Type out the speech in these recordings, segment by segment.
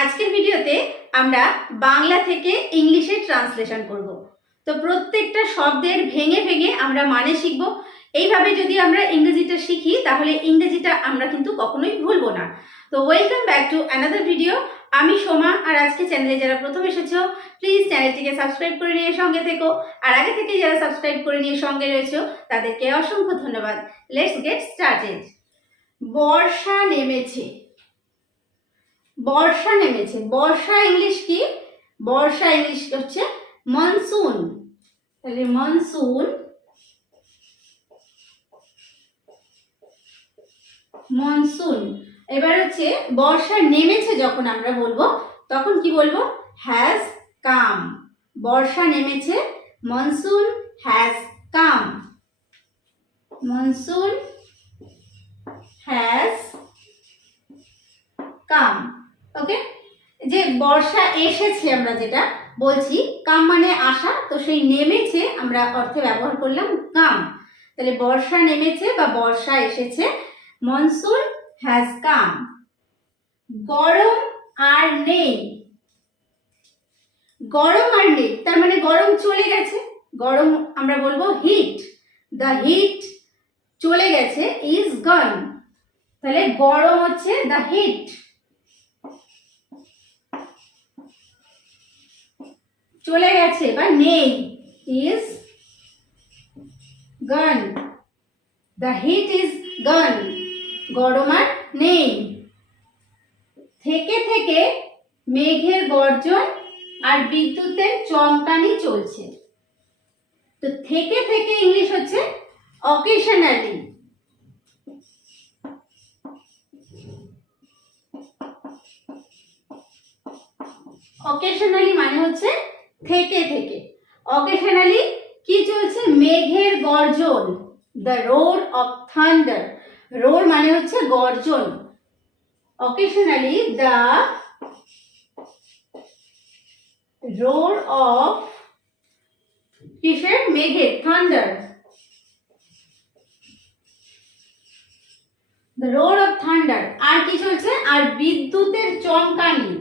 আজকের ভিডিওতে আমরা বাংলা থেকে ইংলিশে ট্রান্সলেশন করব। তো প্রত্যেকটা শব্দের ভেঙে ভেঙে আমরা মানে শিখব। এইভাবে যদি আমরা ইংরেজিটা শিখি তাহলে ইংরেজিটা আমরা কিন্তু কখনোই ভুলবো না। তো welcome back to another video. আমি সোমা, আর আজকে চ্যানেলে যারা প্রথম এসেছো প্লিজ চ্যানেলটিকে সাবস্ক্রাইব করে নিয়ে সঙ্গে থেকো, আর আগে থেকে যারা সাবস্ক্রাইব করে নিয়ে সঙ্গে রয়েছো তাদেরকে অসংখ্য ধন্যবাদ। Let's get started. বর্ষা নেমেছে। বর্ষা নেমেছে, বর্ষা ইংলিশ কি? বর্ষা ইংলিশ হচ্ছে মনসুন। তাহলে মনসুন, মনসুন। এবার হচ্ছে বর্ষা নেমেছে যখন আমরা বলবো তখন কি বলবো? Has come. বর্ষা নেমেছে, monsoon has come. Monsoon has come. Okay, যে বর্ষা এসেছে আমরা যেটা বলছি, কাম মানে আসা, তো সেই নেমেছে আমরা অর্থে ব্যবহার করলাম কাম। তাহলে বর্ষা নেমেছে বা বর্ষা এসেছে, মনসুন হ্যাজ কাম। গরম আর নেই। গরম আর নেই তার মানে গরম চলে গেছে। গরম আমরা বলবো হিট। দ্য হিট চলে গেছে, ইজ গন। তাহলে গরম হচ্ছে দ্য হিট, চলে গেছে বা নেই, is gone. The heat is gone, গরম আর নেই। থেকে থেকে মেঘের গর্জন আর বিদ্যুতের চমকানি চলছে। তো থেকে থেকে ইংলিশ হচ্ছে অকেশনালি। অকেশনালি মানে হচ্ছে থেকে থেকে। অকেশনালি কি চলছে? মেঘের গর্জন, the roar of thunder. Roar মানে হচ্ছে গর্জন। অকেশনালি দ্য রোর অফ কিসের? মেঘের, thunder. The roar of thunder. আর কি চলছে? আর বিদ্যুতের চমকানি,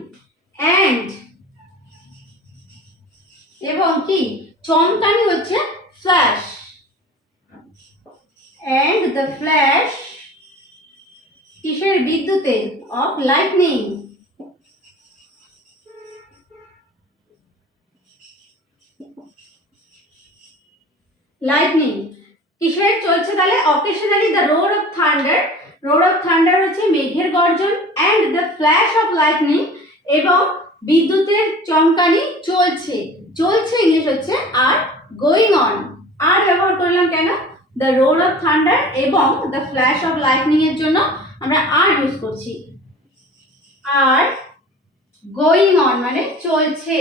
অ্যান্ড এবং কি? চমকানি হচ্ছে ফ্ল্যাশ, অ্যান্ড দ্য ফ্ল্যাশ কিসের? বিদ্যুতের, অফ লাইটনিং। লাইটনিং কিসের চলছে তাহলে? Occasionally the roar of thunder. Roar of thunder হচ্ছে মেঘের গর্জন, and the flash of lightning এবং বিদ্যুতের চমকানি চলছে। চলছে ইংলিশ হচ্ছে আর গোয়িং অন। আর ব্যবহার করলাম কেন? দ্য রোর অফ থান্ডার এবং দ্য ফ্ল্যাশ অফ লাইটনিং এর জন্য আমরা আর ইউজ করছি। আর গোয়িং অন মানে চলছে।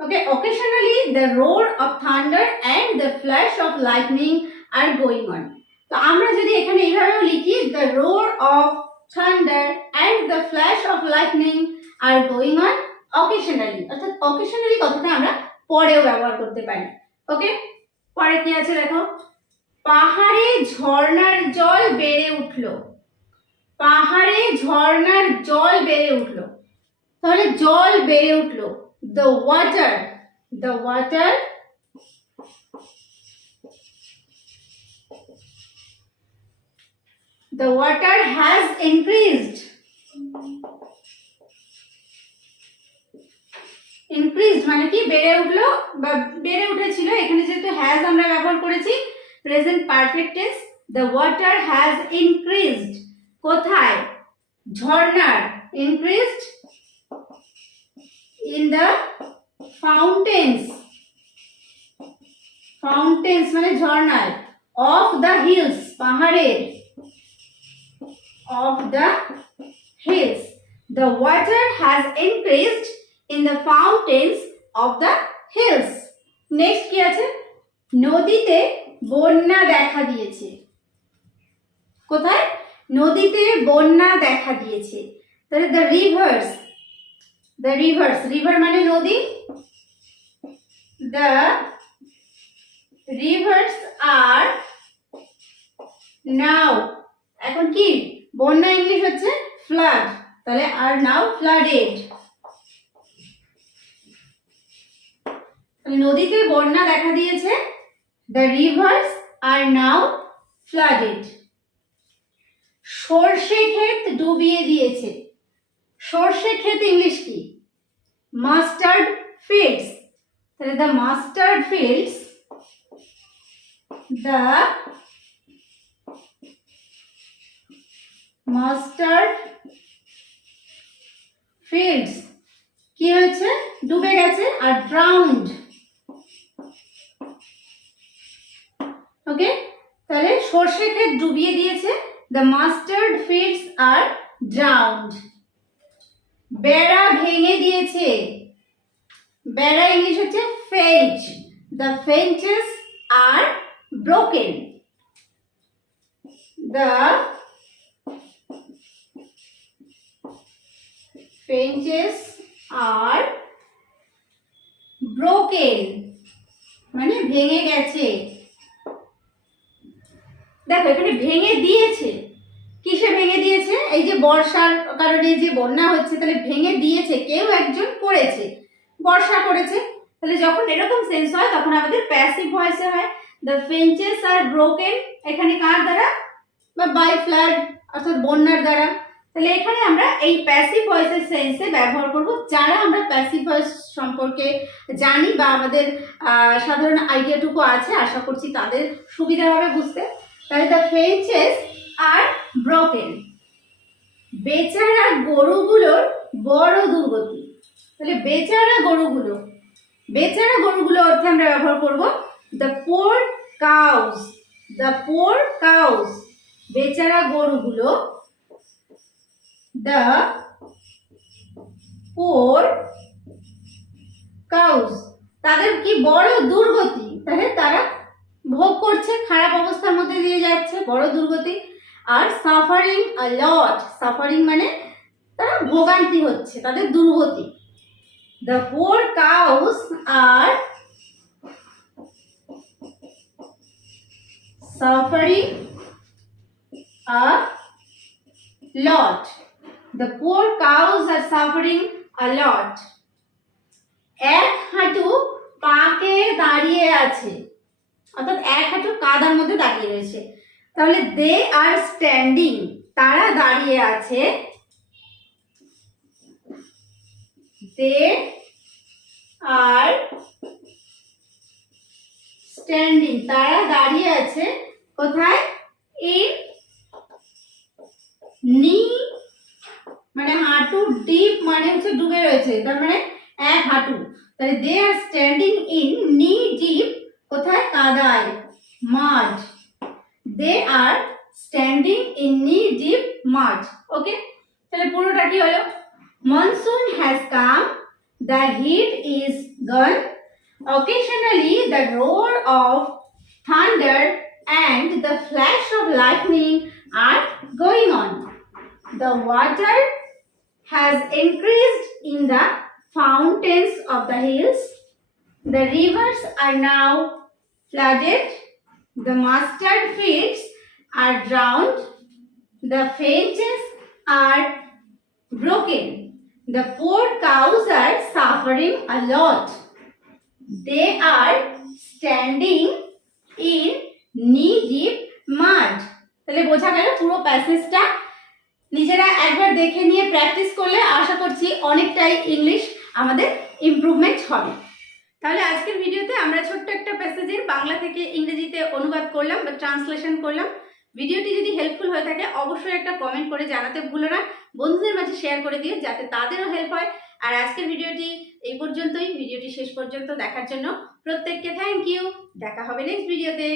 Okay, occasionally the roar of thunder and the flash of lightning are going on. তো আমরা যদি এখানে এইভাবেও লিখি, the roar of thunder and the flash of lightning are going on occasionally, অর্থাৎ occasionally কথাটা আমরা পরেও ব্যবহার করতে পারি। ওকে, পরে কি আছে দেখো? পাহাড়ে ঝর্ণার জল বেড়ে উঠলো। পাহাড়ে ঝর্ণার জল বেড়ে উঠলো, তাহলে জল বেড়ে উঠলো। The water has increased. increased মানে কি? বেড়ে উঠলো বা বেড়ে উঠেছিল। এখানে যেহেতু has আমরা ব্যবহার করেছি present perfect tense, the water has increased। কোথায়? ঝর্ণার, increased in the fountains। fountains মানে ঝর্ণায়, of the hills পাহাড়ের, of the hills। The water has increased in the fountains of the hills। Next কি আছে? নদীতে বন্যা দেখা দিয়েছে। কোথায়? নদীতে বন্যা দেখা দিয়েছে। তাহলে the rivers, river মানে নদী, the rivers are now, এখন কি? বন্যা ইংলিশ হচ্ছে ফ্লাড, তাহলে আর নাও ফ্লাডেড। নদীতে বন্যা দেখা দিয়েছে, the rivers are now flooded. সর্ষে ক্ষেত ডুবিয়ে দিয়েছে, সর্ষে ক্ষেত ইংলিশ কি? মাস্টার্ড ফিল্ডস, তাহলে the mustard fields, the mustard fields কি হয়েছে? ডুবে গেছে। আর ড্রাউন্ড, ওকে, তাহলে সর্ষে ক্ষেত ডুবিয়ে দিয়েছে, the mustard fields are drowned. বেড়া ভেঙে দিয়েছে, বেড়া ইংলিশ হচ্ছে fence, the fences are broken, the fences are broken মানে ভেঙে গেছে। দেখো এখানে ভেঙে দিয়েছে, কিসে ভেঙে দিয়েছে? এই যে বর্ষার কারণে যে বন্যা হচ্ছে, তাহলে ভেঙে দিয়েছে, কেউ একজন করেছে, বর্ষা করেছে। তাহলে যখন এরকম সেন্স হয় তখন আমাদের প্যাসিভ ভয়েসে হয়। দ্য ফেঞ্চেস আর ব্রোকেন এখানে কার দ্বারা? বা বাই ফ্লাড অর্থাৎ বন্যার দ্বারা। তাহলে এখানে আমরা এই প্যাসিভ ভয়েসের সেন্সে ব্যবহার করব। যারা আমরা প্যাসিভ ভয়েস সম্পর্কে জানি বা আমাদের সাধারণ আইডিয়াটুকু আছে, আশা করছি তাদের সুবিধা হবে বুঝতে। তাহলে দ্য ফেঞ্চেস আর ব্রোকেন। বেচারা গরুগুলোর বড় দুর্গতি, তাহলে বেচারা গরুগুলো, বেচারা গরুগুলো অর্থে আমরা ব্যবহার করব the poor cows, the poor cows, বেচারা গরুগুলো, দ্য পোর কাউস, তাদের কি বড় দুর্গতি, তাহলে তারা ভোগ করছে, খারাপ অবস্থার মধ্যে দিয়ে যাচ্ছে, বড় দুর্গতি। Are suffering a lot, suffering মানে তারা ভোগান্তি হচ্ছে, তাদের দুর্গতি। The poor cows R suffering a lot. The poor cows are suffering a lot. এক হাঁটু পাকে দাঁড়িয়ে আছে, অর্থাৎ এক হাঁটু কাদার মধ্যে দাঁড়িয়ে রয়েছে। তাহলে দে আর স্ট্যান্ডিং, তারা দাঁড়িয়ে আছে, দে আর স্ট্যান্ডিং, তারা দাঁড়িয়ে আছে কোথায়? ইন নি মানে হাঁটু, ডিপ মানে হচ্ছে ডুবে রয়েছে, তার মানে এক হাঁটু। তাহলে they are standing in knee deep, কোথায়? কাদায়, mud. They are standing in knee deep mud. Okay, তাহলে পুরোটা কি হলো? Monsoon has come, the heat is gone, occasionally the roar of thunder and the flash of lightning are going on. The water has increased in the fountains of the hills. The rivers are now flooded. The mustard fields are drowned. The fences are broken. The poor cows are suffering a lot. They are standing in knee deep mud. তাহলে বোঝা গেল পুরো প্যাসেজটা। নিজেরা একবার দেখে নিয়ে practice করলে আশা করছি অনেকটাই ইংলিশ আমাদের ইমপ্রুভমেন্ট হবে। তাহলে আজকের ভিডিওতে আমরা ছোট্ট একটা প্যাসেজের বাংলা থেকে ইংরেজিতে অনুবাদ করলাম বা ট্রান্সলেশন করলাম। ভিডিওটি যদি হেল্পফুল হয়ে থাকে অবশ্যই একটা কমেন্ট করে জানাতে ভুলো না, বন্ধুদের মাঝে শেয়ার করে দিও যাতে তাদেরও হেল্প হয়। আর আজকের ভিডিওটি এই পর্যন্তই। ভিডিওটি শেষ পর্যন্ত দেখার জন্য প্রত্যেককে থ্যাংক ইউ। দেখা হবে নেক্সট ভিডিওতে।